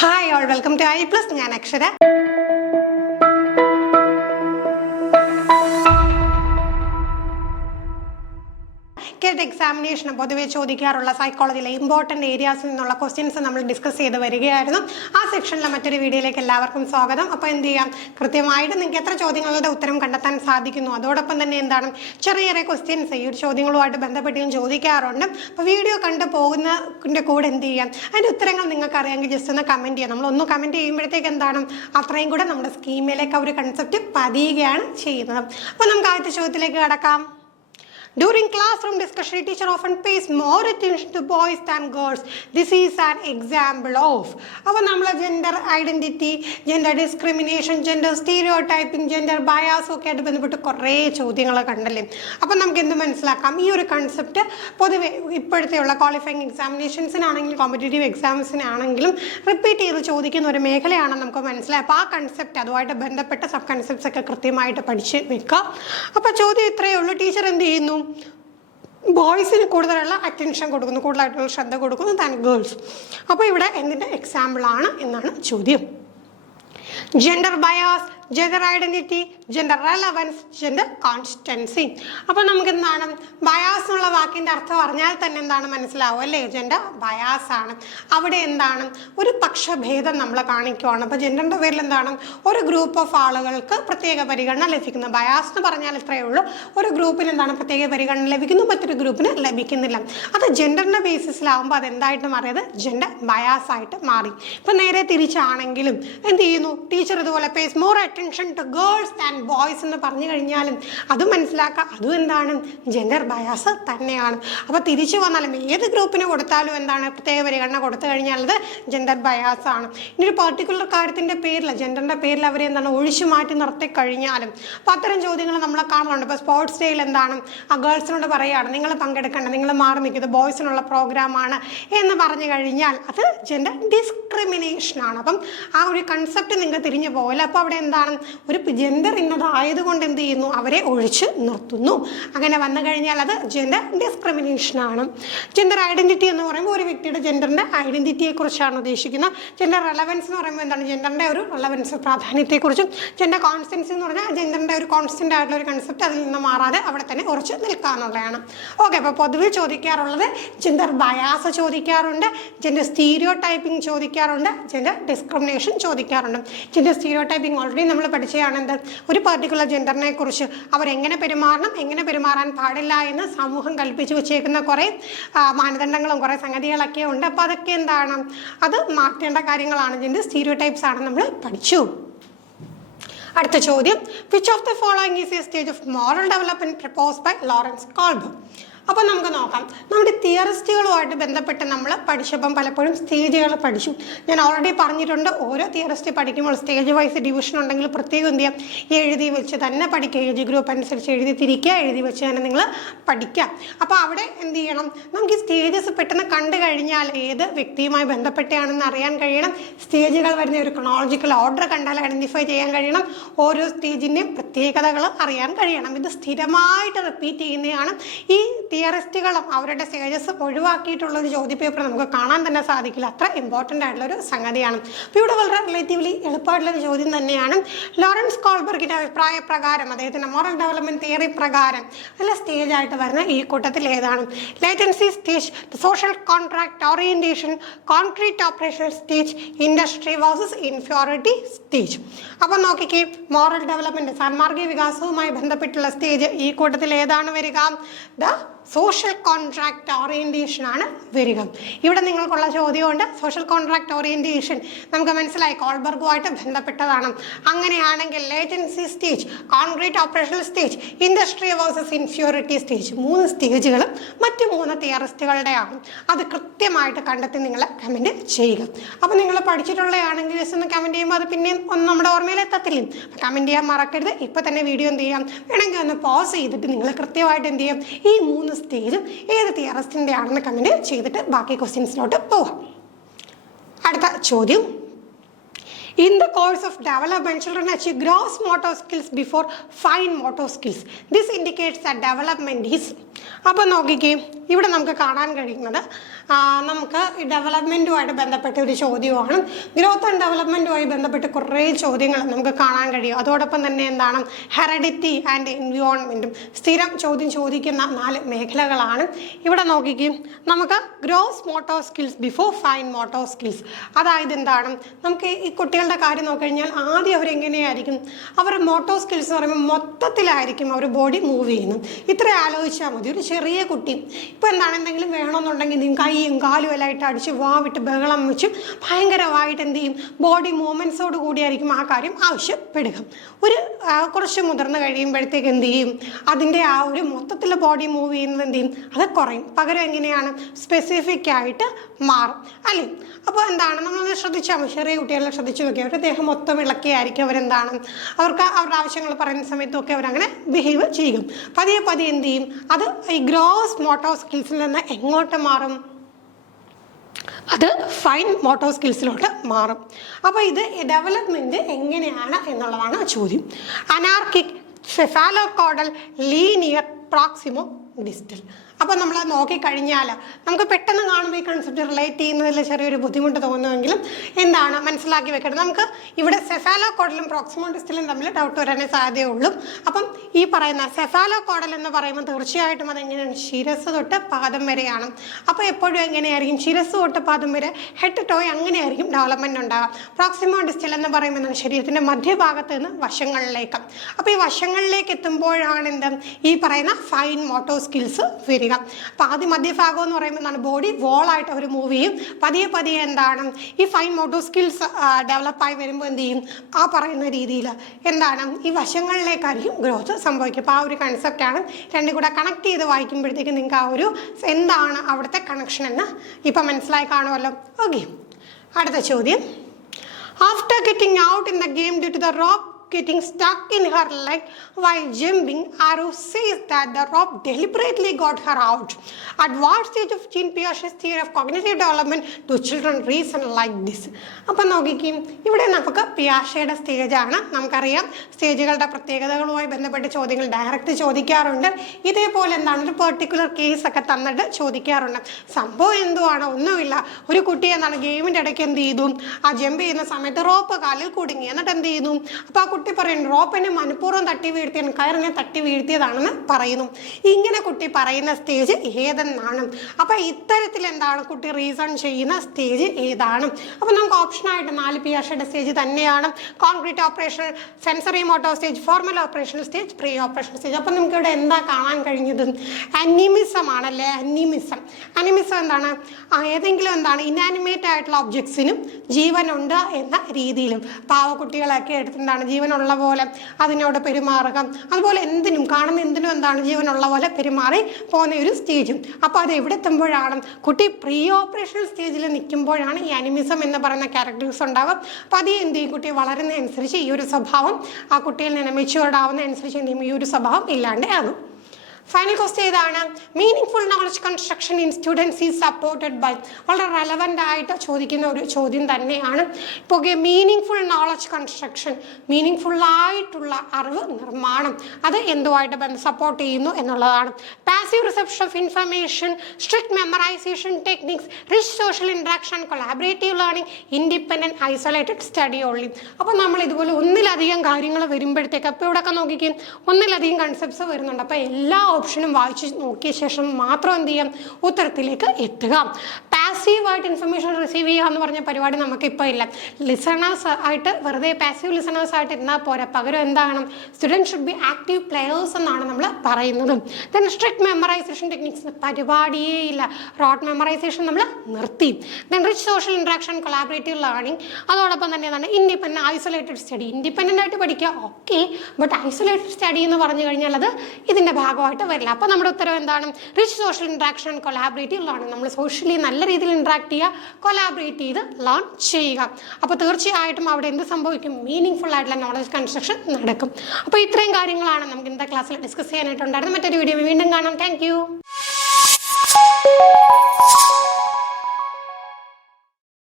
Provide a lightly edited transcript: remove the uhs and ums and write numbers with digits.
Hi all, welcome to I Plus. ഞാൻ അക്ഷര. Examination പൊതുവെ ചോദിക്കാറുള്ള സൈക്കോളജിയിലെ ഇമ്പോർട്ടൻ്റ് ഏരിയാസിൽ നിന്നുള്ള ക്വസ്റ്റ്യൻസ് നമ്മൾ ഡിസ്കസ് ചെയ്ത് വരികയായിരുന്നു. ആ സെക്ഷനിലെ മറ്റൊരു വീഡിയോയിലേക്ക് എല്ലാവർക്കും സ്വാഗതം. അപ്പോൾ എന്ത് ചെയ്യാം, കൃത്യമായിട്ട് നിങ്ങൾക്ക് എത്ര ചോദ്യങ്ങളുടെ ഉത്തരം കണ്ടെത്താൻ സാധിക്കുന്നു, അതോടൊപ്പം തന്നെ എന്താണ് ചെറിയ ചെറിയ ക്വസ്റ്റ്യൻസ് ഈ ഒരു ചോദ്യങ്ങളുമായിട്ട് ബന്ധപ്പെട്ട് ചോദിക്കാറുണ്ട്. അപ്പോൾ വീഡിയോ കണ്ടു പോകുന്നതിൻ്റെ കൂടെ എന്ത് ചെയ്യാം, അതിൻ്റെ ഉത്തരങ്ങൾ നിങ്ങൾക്ക് അറിയാമെങ്കിൽ ജസ്റ്റ് ഒന്ന് കമൻറ്റ് ചെയ്യാം. നമ്മളൊന്ന് കമൻറ്റ് ചെയ്യുമ്പോഴത്തേക്ക് എന്താണ് അത്രയും കൂടെ നമ്മുടെ സ്കീമിലേക്ക് ആ ഒരു കൺസെപ്റ്റ് പതിയുകയാണ് ചെയ്യുന്നത്. അപ്പോൾ നമുക്ക് ആദ്യത്തെ ചോദ്യത്തിലേക്ക് കടക്കാം. During classroom discussion, teacher often pays more attention to boys than girls. This is an example of. അപ്പോൾ നമ്മൾ gender identity, gender discrimination, gender stereotyping, gender bias ഒക്കെ ആയിട്ട് ബന്ധപ്പെട്ട് കുറേ ചോദ്യങ്ങൾ കണ്ടല്ലേ. അപ്പം നമുക്ക് എന്ത് മനസ്സിലാക്കാം, ഈ ഒരു കൺസെപ്റ്റ് പൊതുവെ ഇപ്പോഴത്തെയുള്ള ക്വാളിഫയിങ് എക്സാമിനേഷൻസിനാണെങ്കിലും കോമ്പറ്റേറ്റീവ് എക്സാംസിനാണെങ്കിലും റിപ്പീറ്റ് ചെയ്ത് ചോദിക്കുന്ന ഒരു മേഖലയാണെന്ന് നമുക്ക് മനസ്സിലായി. അപ്പോൾ ആ കൺസെപ്റ്റ് അതുമായിട്ട് ബന്ധപ്പെട്ട സബ് കൺസെപ്റ്റ്സ് ഒക്കെ കൃത്യമായിട്ട് പഠിച്ച് വെക്കുക. അപ്പോൾ ചോദ്യം ഇത്രയേ ഉള്ളൂ. ടീച്ചർ എന്ത് ചെയ്യുന്നു, ബോയ്സിന് കൂടുതലുള്ള അറ്റൻഷൻ കൊടുക്കുന്നു, കൂടുതലായിട്ടുള്ള ശ്രദ്ധ കൊടുക്കുന്നു ദാൻ ഗേൾസ്. അപ്പോൾ ഇവിടെ എന്തിൻ്റെ എക്സാമ്പിളാണ് എന്നാണ് ചോദ്യം. Gender bias, gender identity, gender relevance, gender constancy. അപ്പോൾ നമുക്ക് എന്താണ് ബയാസ് എന്നുള്ള വാക്കിൻ്റെ അർത്ഥം അറിഞ്ഞാൽ തന്നെ എന്താണ് മനസ്സിലാവും അല്ലേ, ജെൻഡർ ബയാസ് ആണ്. അവിടെ എന്താണ് ഒരു പക്ഷഭേദം നമ്മൾ കാണിക്കുവാണ്. അപ്പോൾ ജെൻഡറിൻ്റെ പേരിൽ എന്താണ് ഒരു ഗ്രൂപ്പ് ഓഫ് ആളുകൾക്ക് പ്രത്യേക പരിഗണന ലഭിക്കുന്നു. ബയാസ് എന്ന് പറഞ്ഞാൽ ഇത്രയേ ഉള്ളൂ, ഒരു ഗ്രൂപ്പിന് എന്താണ് പ്രത്യേക പരിഗണന ലഭിക്കുന്നു, മറ്റൊരു ഗ്രൂപ്പിന് ലഭിക്കുന്നില്ല. അത് ജെൻഡറിൻ്റെ ബേസിസിലാവുമ്പോൾ അതെന്തായിട്ട് മാറിയത്, ജെൻഡർ ബയാസ് ആയിട്ട് മാറി. ഇപ്പം നേരെ തിരിച്ചാണെങ്കിലും എന്ത് ചെയ്യുന്നു, ടീച്ചർ ഇതുപോലെ pays more attention to girls and boys എന്ന് പറഞ്ഞു കഴിഞ്ഞാലും അത് മനസ്സിലാക്കുക, അതും എന്താണ് ജെൻഡർ ബയാസ് തന്നെയാണ്. അപ്പോൾ തിരിച്ചു വന്നാലും ഏത് ഗ്രൂപ്പിന് കൊടുത്താലും എന്താണ് പ്രത്യേക പരിഗണന കൊടുത്തു കഴിഞ്ഞാൽ അത് ജെൻഡർ ബയാസ് ആണ്. ഇനി ഒരു പെർട്ടിക്കുലർ കാര്യത്തിൻ്റെ പേരിൽ, ജെൻഡറിൻ്റെ പേരിൽ അവരെ എന്താണ് ഒഴിച്ചു മാറ്റി നിർത്തി കഴിഞ്ഞാലും അപ്പോൾ അത്തരം ചോദ്യങ്ങൾ നമ്മളെ കാണുന്നുണ്ട്. ഇപ്പോൾ സ്പോർട്സ് ഡേയിൽ എന്താണ് ആ ഗേൾസിനോട് പറയുകയാണ് നിങ്ങൾ പങ്കെടുക്കേണ്ട, നിങ്ങൾ മാറി നിൽക്കുന്നത് ബോയ്സിനുള്ള പ്രോഗ്രാമാണ് എന്ന് പറഞ്ഞു കഴിഞ്ഞാൽ അത് ജെൻഡർ ഡിസ്ക്രിമിനേഷനാണ്. അപ്പം ആ ഒരു കൺസെപ്റ്റ് നിങ്ങൾക്ക് തിരിഞ്ഞു പോകില്ല. അപ്പോൾ അവിടെ എന്താണ് ഒരു ജെൻഡർ ഇന്നതായതുകൊണ്ട് എന്ത് ചെയ്യുന്നു, അവരെ ഒഴിച്ച് നിർത്തുന്നു. അങ്ങനെ വന്നു കഴിഞ്ഞാൽ അത് ജെൻഡർ ഡിസ്ക്രിമിനേഷനാണ്. ജെൻഡർ ഐഡൻറ്റിറ്റി എന്ന് പറയുമ്പോൾ ഒരു വ്യക്തിയുടെ ജെൻഡറിൻ്റെ ഐഡൻറ്റിറ്റിയെക്കുറിച്ചാണ് ഉദ്ദേശിക്കുന്നത്. ജെൻഡർ റെലവൻസ് എന്ന് പറയുമ്പോൾ എന്താണ് ജെൻഡറിൻ്റെ ഒരു റെലവൻസ് പ്രാധാന്യത്തെക്കുറിച്ചും, ജെൻഡർ കോൺസ്റ്റൻസി എന്ന് പറഞ്ഞാൽ ജെൻഡറിൻ്റെ ഒരു കോൺസ്റ്റൻ്റ് ആയിട്ടുള്ള ഒരു കൺസെപ്റ്റ് അതിൽ നിന്ന് മാറാതെ അവിടെ തന്നെ ഉറച്ച് നിൽക്കാനുള്ളതാണ്. ഓക്കെ, അപ്പോൾ പൊതുവെ ചോദിക്കാറുള്ളത് ജെൻഡർ ബയാസ് ചോദിക്കാറുണ്ട്, ജെൻഡർ സ്റ്റീരിയോ ടൈപ്പിംഗ് ചോദിക്കാറുണ്ട്, ജെൻഡർ ഡിസ്ക്രിമിനേഷൻ ചോദിക്കാറുണ്ട്. ജെൻഡർ സ്റ്റീരിയോ ടൈപ്പിംഗ് ഓൾറെഡി നമ്മൾ പഠിച്ചതാണെന്ത്, ഒരു പർട്ടിക്കുലർ ജെൻഡറിനെ കുറിച്ച് അവരെങ്ങനെ പെരുമാറണം, എങ്ങനെ പെരുമാറാൻ പാടില്ല എന്ന് സമൂഹം കൽപ്പിച്ച് വെച്ചേക്കുന്ന കുറേ മാനദണ്ഡങ്ങളും കുറേ സംഗതികളൊക്കെ ഉണ്ട്. അപ്പോൾ അതൊക്കെ എന്താണ്, അത് മാറ്റേണ്ട കാര്യങ്ങളാണ്. ജെൻഡർ സ്റ്റീരിയോ ടൈപ്സ് ആണ് നമ്മൾ പഠിച്ചു. അടുത്ത ചോദ്യം, which of the following is a stage of moral development proposed by Lawrence Kohlberg. അപ്പോൾ നമുക്ക് നോക്കാം, നമ്മുടെ തിയറിസ്റ്റുകളുമായിട്ട് ബന്ധപ്പെട്ട് നമ്മൾ പഠിച്ചപ്പം പലപ്പോഴും സ്റ്റേജുകൾ പഠിച്ചു. ഞാൻ ഓൾറെഡി പറഞ്ഞിട്ടുണ്ട്, ഓരോ തിയറിസ്റ്റ് പഠിക്കുമ്പോൾ സ്റ്റേജ് വൈസ് ഡിവിഷൻ ഉണ്ടെങ്കിൽ പ്രത്യേകം എന്ത് ചെയ്യാം, എഴുതി വെച്ച് തന്നെ പഠിക്കുക. ഏജ് ഗ്രൂപ്പ് അനുസരിച്ച് എഴുതി തിരിക്കുക, എഴുതി വെച്ച് തന്നെ നിങ്ങൾ പഠിക്കാം. അപ്പോൾ അവിടെ എന്ത് ചെയ്യണം, നമുക്ക് ഈ സ്റ്റേജസ് പെട്ടെന്ന് കണ്ടു കഴിഞ്ഞാൽ ഏത് വ്യക്തിയുമായി ബന്ധപ്പെട്ടാണെന്ന് അറിയാൻ കഴിയണം. സ്റ്റേജുകൾ വരുന്ന ഒരു ക്രോണോളജിക്കൽ ഓർഡർ കണ്ടാൽ ഐഡൻറ്റിഫൈ ചെയ്യാൻ കഴിയണം. ഓരോ സ്റ്റേജിൻ്റെയും പ്രത്യേകതകൾ അറിയാൻ കഴിയണം. ഇത് സ്ഥിരമായിട്ട് റിപ്പീറ്റ് ചെയ്യുന്നതാണ്. ഈ തിയറിസ്റ്റുകളും അവരുടെ സ്റ്റേജസ് ഒഴിവാക്കിയിട്ടുള്ള ഒരു ചോദ്യപേപ്പർ നമുക്ക് കാണാൻ തന്നെ സാധിക്കില്ല. അത്ര ഇമ്പോർട്ടൻ്റ് ആയിട്ടുള്ളൊരു സംഗതിയാണ്. അപ്പോൾ ഇവിടെ വളരെ റിലേറ്റീവ്ലി എളുപ്പമായിട്ടുള്ളൊരു ചോദ്യം തന്നെയാണ്. ലോറൻസ് കോൾബർഗിൻ്റെ അഭിപ്രായ പ്രകാരം, അദ്ദേഹത്തിൻ്റെ മോറൽ ഡെവലപ്മെൻറ്റ് തിയറി പ്രകാരം അല്ല സ്റ്റേജായിട്ട് വരുന്ന ഈ കൂട്ടത്തിൽ ഏതാണ്? Latency stage, social contract orientation, concrete operation stage, industry versus inferiority stage. അപ്പോൾ നോക്കിക്കേ, മോറൽ ഡെവലപ്മെൻറ്റ് സാൻമാർഗിക വികാസവുമായി ബന്ധപ്പെട്ടുള്ള സ്റ്റേജ് ഈ കൂട്ടത്തിൽ ഏതാണ് വരിക? ദ സോഷ്യൽ കോൺട്രാക്ട് ഓറിയൻറ്റേഷൻ ആണ് വരിക. ഇവിടെ നിങ്ങൾക്കുള്ള ചോദ്യമുണ്ട്, സോഷ്യൽ കോൺട്രാക്ട് ഓറിയൻറ്റേഷൻ നമുക്ക് മനസ്സിലായി കോൾബർഗുമായിട്ട് ബന്ധപ്പെട്ടതാണ്. അങ്ങനെയാണെങ്കിൽ latency stage, concrete operational stage, industry versus inferiority stage, 3 സ്റ്റേജുകളും മറ്റ് 3 തിയറിസ്റ്റുകളുടെയാണ്. അത് കൃത്യമായിട്ട് കണ്ടെത്തി നിങ്ങൾ കമൻറ്റ് ചെയ്യുക. അപ്പോൾ നിങ്ങൾ പഠിച്ചിട്ടുള്ളതാണെങ്കിൽ ജസ്റ്റ് ഒന്ന് കമൻറ്റ് ചെയ്യുമ്പോൾ അത് പിന്നെയും ഒന്നും നമ്മുടെ ഓർമ്മയിലെത്തത്തില്ലേ. അപ്പോൾ കമൻറ്റ് ചെയ്യാൻ മറക്കരുത്. ഇപ്പോൾ തന്നെ വീഡിയോ എന്ത് ചെയ്യാം, വേണമെങ്കിൽ ഒന്ന് പോസ് ചെയ്തിട്ട് നിങ്ങൾ കൃത്യമായിട്ട് എന്ത് ചെയ്യാം, ഈ 3 സ്റ്റേജും ഏത് തിയറിസ്റ്റിൻ്റെ ആണെന്ന് കമൻറ്റ് ചെയ്തിട്ട് ബാക്കി ക്വസ്റ്റ്യൻസിലോട്ട് പോവാം. അടുത്ത ചോദ്യം, In the course of development, children achieve gross motor skills before fine motor skills. This indicates that development is. അപ്പോൾ നോക്കിക്കേ, ഇവിടെ നമുക്ക് കാണാൻ കഴിയുന്നത് നമുക്ക് ഡെവലപ്മെൻറ്റുമായിട്ട് ബന്ധപ്പെട്ട ഒരു ചോദ്യമാണ്. ഗ്രോത്ത് ആൻഡ് ഡെവലപ്മെൻറ്റുമായി ബന്ധപ്പെട്ട് കുറേ ചോദ്യങ്ങൾ നമുക്ക് കാണാൻ കഴിയും. അതോടൊപ്പം തന്നെ എന്താണ് ഹെറിഡിറ്റി ആൻഡ് എൻവിയോൺമെൻറ്റും സ്ഥിരം ചോദ്യം ചോദിക്കുന്ന 4 മേഖലകളാണ്. ഇവിടെ നോക്കിക്കും, നമുക്ക് gross motor skills before fine motor skills. അതായത് എന്താണ്, നമുക്ക് ഈ കുട്ടികളുടെ കാര്യം നോക്കിക്കഴിഞ്ഞാൽ ആദ്യം അവരെങ്ങനെയായിരിക്കും, അവരുടെ മോട്ടോർ സ്കിൽസ് എന്ന് പറയുമ്പോൾ മൊത്തത്തിലായിരിക്കും അവർ ബോഡി മൂവ് ചെയ്യുന്നത്. ഇത്ര ആലോചിച്ചാൽ മതി. ഒരു ചെറിയ കുട്ടി ഇപ്പോൾ എന്താണ് എന്തെങ്കിലും വേണമെന്നുണ്ടെങ്കിൽ കൈയും കാലും എല്ലാം ഇട്ട് അടിച്ച് വാവിട്ട് ബഹളം വെച്ച് ഭയങ്കരമായിട്ട് എന്ത് ചെയ്യും, ബോഡി മൂവ്മെൻറ്റ്സോട് കൂടിയായിരിക്കും ആ കാര്യം ആവശ്യപ്പെടുക. ഒരു കുറച്ച് മുതിർന്ന് കഴിയുമ്പോഴത്തേക്ക് എന്ത് ചെയ്യും, അതിൻ്റെ ആ ഒരു മൊത്തത്തിലുള്ള ബോഡി മൂവ് ചെയ്യുന്നത് എന്ത് ചെയ്യും, അത് കുറയും. പകരം എങ്ങനെയാണ് സ്പെസിഫിക് ആയിട്ട് മാറും അല്ലേ. അപ്പോൾ എന്താണ് നമ്മളത് ശ്രദ്ധിച്ചാൽ മതി. ചെറിയ കുട്ടികളെ ശ്രദ്ധിച്ചു നോക്കിയാൽ അവരുടെ ദേഹം മൊത്തം ഇളക്കിയായിരിക്കും അവരെന്താണ് അവർക്ക് അവരുടെ ആവശ്യങ്ങൾ പറയുന്ന സമയത്തൊക്കെ അവരങ്ങനെ ബിഹേവ് ചെയ്യും. പതിയെ പതിയെ എന്ത് ചെയ്യും, അത് ഈ ഗ്രോസ് മോട്ടോർ സ്കിൽസിൽ നിന്ന് എങ്ങോട്ട് മാറും, അത് ഫൈൻ മോട്ടോർ സ്കിൽസിലോട്ട് മാറും. അപ്പോൾ ഇത് ഡെവലപ്മെൻറ്റ് എങ്ങനെയാണ് എന്നുള്ളതാണ് ചോദ്യം. അനാർക്കിക്, സെഫാലോകോഡൽ, ലീനിയർ, പ്രോക്സിമോ, ഡിസ്റ്റൽ. അപ്പോൾ നമ്മൾ നോക്കിക്കഴിഞ്ഞാൽ നമുക്ക് പെട്ടെന്ന് കാണുമ്പോൾ ഈ കൺസെപ്റ്റ് റിലേറ്റ് ചെയ്യുന്നതിൽ ചെറിയൊരു ബുദ്ധിമുട്ട് തോന്നുമെങ്കിലും എന്താണ് മനസ്സിലാക്കി വെക്കണം. നമുക്ക് ഇവിടെ സെഫാലോകോഡലും പ്രോക്സിമോ ഡിസ്റ്റലും തമ്മിൽ ഡൗട്ട് വരാനേ സാധ്യതയുള്ളൂ. അപ്പം ഈ പറയുന്ന സെഫാലോകോഡൽ എന്ന് പറയുമ്പോൾ തീർച്ചയായിട്ടും അതെങ്ങനെയാണ്, ശിരസ് തൊട്ട് പാദം വരെയാണ്. അപ്പോൾ എപ്പോഴും എങ്ങനെയായിരിക്കും, ശിരസ് തൊട്ട് പാദം വരെ ഹെഡ് ടോയ് അങ്ങനെയായിരിക്കും ഡെവലപ്മെൻറ്റ് ഉണ്ടാകുക. പ്രോക്സിമോ ഡിസ്റ്റൽ എന്ന് പറയുമ്പോൾ ശരീരത്തിൻ്റെ മധ്യഭാഗത്ത് നിന്ന് വശങ്ങളിലേക്ക്. അപ്പോൾ ഈ വശങ്ങളിലേക്ക് എത്തുമ്പോഴാണ് എന്ത് ഈ പറയുന്ന ഫൈൻ മോട്ടോർ സ്കിൽസ് വരിക. അപ്പോൾ ആദ്യം മധ്യഭാഗം എന്ന് പറയുമ്പോൾ എന്താണ് ബോഡി വോളായിട്ട് അവർ മൂവ് ചെയ്യും. പതിയെ പതിയെ എന്താണ് ഈ ഫൈൻ മോട്ടോർ സ്കിൽസ് ഡെവലപ്പായി വരുമ്പോൾ എന്ത് ചെയ്യും, ആ പറയുന്ന രീതിയിൽ എന്താണ് ഈ വശങ്ങളിലേക്കായിരിക്കും ഗ്രോത്ത് സംഭവിക്കുക. അപ്പോൾ ആ ഒരു കൺസെപ്റ്റാണ് രണ്ടും കൂടെ കണക്ട് ചെയ്ത് വായിക്കുമ്പോഴത്തേക്ക് നിങ്ങൾക്ക് ആ ഒരു എന്താണ് അവിടുത്തെ കണക്ഷൻ എന്ന് ഇപ്പം മനസ്സിലായി കാണുമല്ലോ. ഓക്കെ, അടുത്ത ചോദ്യം. After getting out in the game due to the rope getting stuck in her leg while jumping, Aru says that the rope deliberately got her out. At what stage of Jean Piaget's theory of cognitive development do children reason like this? അപ്പം നോക്കിക്കും, ഇവിടെ നമുക്ക് പിയാഷയുടെ സ്റ്റേജാണ്. നമുക്കറിയാം സ്റ്റേജുകളുടെ പ്രത്യേകതകളുമായി ബന്ധപ്പെട്ട ചോദ്യങ്ങൾ direct ചോദിക്കാറുണ്ട്. ഇതേപോലെ എന്താണ് ഒരു പെർട്ടിക്കുലർ കേസൊക്കെ തന്നിട്ട് ചോദിക്കാറുണ്ട്. സംഭവം എന്തുവാണ്, ഒന്നുമില്ല. ഒരു കുട്ടി എന്താണ് ഗെയിമിൻ്റെ ഇടയ്ക്ക് എന്ത് ചെയ്തു, ആ ജമ്പ് ചെയ്യുന്ന സമയത്ത് റോപ്പ് കാലിൽ കുടുങ്ങി. എന്നിട്ട് എന്ത് ചെയ്യുന്നു, അപ്പോൾ ആ കുട്ടി പറയുന്നു റോപ്പിനെ മനഃപൂർവ്വം തട്ടി വീഴ്ത്തിയാണ്, കയറിനെ തട്ടി വീഴ്ത്തിയതാണെന്ന് പറയുന്നു. ഇങ്ങനെ കുട്ടി പറയുന്ന സ്റ്റേജ് ഏതെന്നാണ്. അപ്പോൾ ഇത്തരത്തിൽ എന്താണ് കുട്ടി റീസൺ ചെയ്യുന്ന സ്റ്റേജ് ഏതാണ്? അപ്പോൾ നമുക്ക് ഓപ്ഷനായിട്ട് 4 പിയാഷയുടെ സ്റ്റേജ് തന്നെയാണ്. Concrete operation, sensory motor stage, formal operational stage, pre operational stage. അപ്പോൾ നമുക്ക് ഇവിടെ എന്താ കാണാൻ കഴിഞ്ഞത്, അനിമിസം ആണല്ലേ. അനിമിസം എന്താണ്, ഏതെങ്കിലും എന്താണ് ഇനാനിമേറ്റ് ആയിട്ടുള്ള ഒബ്ജക്ട്സിനും ജീവനുണ്ട് എന്ന രീതിയിലും പാവക്കുട്ടികളൊക്കെ എടുത്തെന്താണ് ജീവനുള്ള പോലെ അതിനോട് പെരുമാറുക. അതുപോലെ എന്തിനും കാണുന്ന എന്തിനും എന്താണ് ജീവനുള്ള പോലെ പെരുമാറി പോകുന്ന ഒരു സ്റ്റേജും. അപ്പോൾ അത് എവിടെ എത്തുമ്പോഴാണ്, കുട്ടി പ്രീ ഓപ്പറേഷണൽ സ്റ്റേജിൽ നിൽക്കുമ്പോഴാണ് ഈ അനിമിസം എന്ന് പറയുന്ന ക്യാരക്ടേഴ്സ് ഉണ്ടാകും. അപ്പോൾ അത് എന്ത് ചെയ്യും, കുട്ടി വളരുന്നതനുസരിച്ച് ഈ ഒരു സ്വഭാവം ആ കുട്ടിയിൽ നിന്ന് മെച്യൂർഡ് ആവുന്നതനുസരിച്ച് എന്ത് ചെയ്യും, ഈ ഒരു സ്വഭാവം ഇല്ലാണ്ട് ആകും. ഫൈനൽ ക്വസ്റ്റ്യൻ ഏതാണ്, meaning knowledge construction in students is supported by. വളരെ റെലവൻ്റ് ആയിട്ട് ചോദിക്കുന്ന ഒരു ചോദ്യം തന്നെയാണ്. ഇപ്പോൾ മീനിങ് നോളജ് കൺസ്ട്രക്ഷൻ, മീനിങ് ആയിട്ടുള്ള അറിവ് നിർമ്മാണം, അത് എന്തുമായിട്ട് സപ്പോർട്ട് ചെയ്യുന്നു എന്നുള്ളതാണ്. Passive reception of information, strict memorisation techniques, rich social interaction, collaborative learning, independent isolated study only. അപ്പോൾ നമ്മൾ ഇതുപോലെ ഒന്നിലധികം കാര്യങ്ങൾ വരുമ്പോഴത്തേക്ക്, അപ്പോൾ ഇവിടെയൊക്കെ നോക്കിക്കും ഒന്നിലധികം കൺസെപ്റ്റ്സ് വരുന്നുണ്ട്. അപ്പോൾ എല്ലാ ഓപ്ഷനും വായിച്ച് നോക്കിയ ശേഷം മാത്രം എന്ത് ചെയ്യാം, ഉത്തരത്തിലേക്ക് എത്തുക. പാസീവായിട്ട് ഇൻഫർമേഷൻ റിസീവ് ചെയ്യുക എന്ന് പറഞ്ഞ പരിപാടി നമുക്കിപ്പോൾ ഇല്ല. ലിസണേഴ്സ് ആയിട്ട് വെറുതെ പാസീവ് ലിസണേഴ്സ് ആയിട്ട് ഇരുന്നാൽ പോരാ, പകരം എന്താണ് student should be active players എന്നാണ് നമ്മൾ പറയുന്നത്. ദെൻ സ്ട്രിക്റ്റ് മെമ്മറൈസേഷൻ ടെക്നിക്സ് പരിപാടിയേ ഇല്ല, റോട്ട് മെമ്മറൈസേഷൻ നമ്മൾ നിർത്തി. Then rich social interaction, collaborative learning, അതോടൊപ്പം തന്നെ എന്താണ് ഇൻഡിപെൻഡൻറ്റ് ഐസൊലേറ്റഡ് സ്റ്റഡി. ഇൻഡിപെൻഡൻ്റ് ആയിട്ട് പഠിക്കുക ഓക്കെ, ബട്ട് ഐസൊലേറ്റഡ് സ്റ്റഡി എന്ന് പറഞ്ഞു കഴിഞ്ഞാൽ അത് ഇതിൻ്റെ ഭാഗമായിട്ട് വരില്ല. അപ്പോൾ നമ്മുടെ ഉത്തരവ് എന്താണ്, rich social interaction, collaborative learning. നമ്മൾ സോഷ്യലി നല്ല രീതിയിൽ ഇൻട്രാക്ട് ചെയ്യുക, കൊളാബറേറ്റ് ചെയ്ത് ലേൺ ചെയ്യുക. അപ്പോൾ തീർച്ചയായിട്ടും അവിടെ എന്ത് സംഭവിക്കും, മീനിങ് ഫുൾ ആയിട്ടുള്ള നോളജ് കൺസ്ട്രക്ഷൻ നടക്കും. അപ്പോൾ ഇത്രയും കാര്യങ്ങളാണ് നമുക്ക് ഇന്നത്തെ ക്ലാസ്സിൽ ഡിസ്കസ് ചെയ്യാനായിട്ടുണ്ടായിരുന്നു. മറ്റൊരു വീഡിയോ വീണ്ടും കാണാം. Thank you.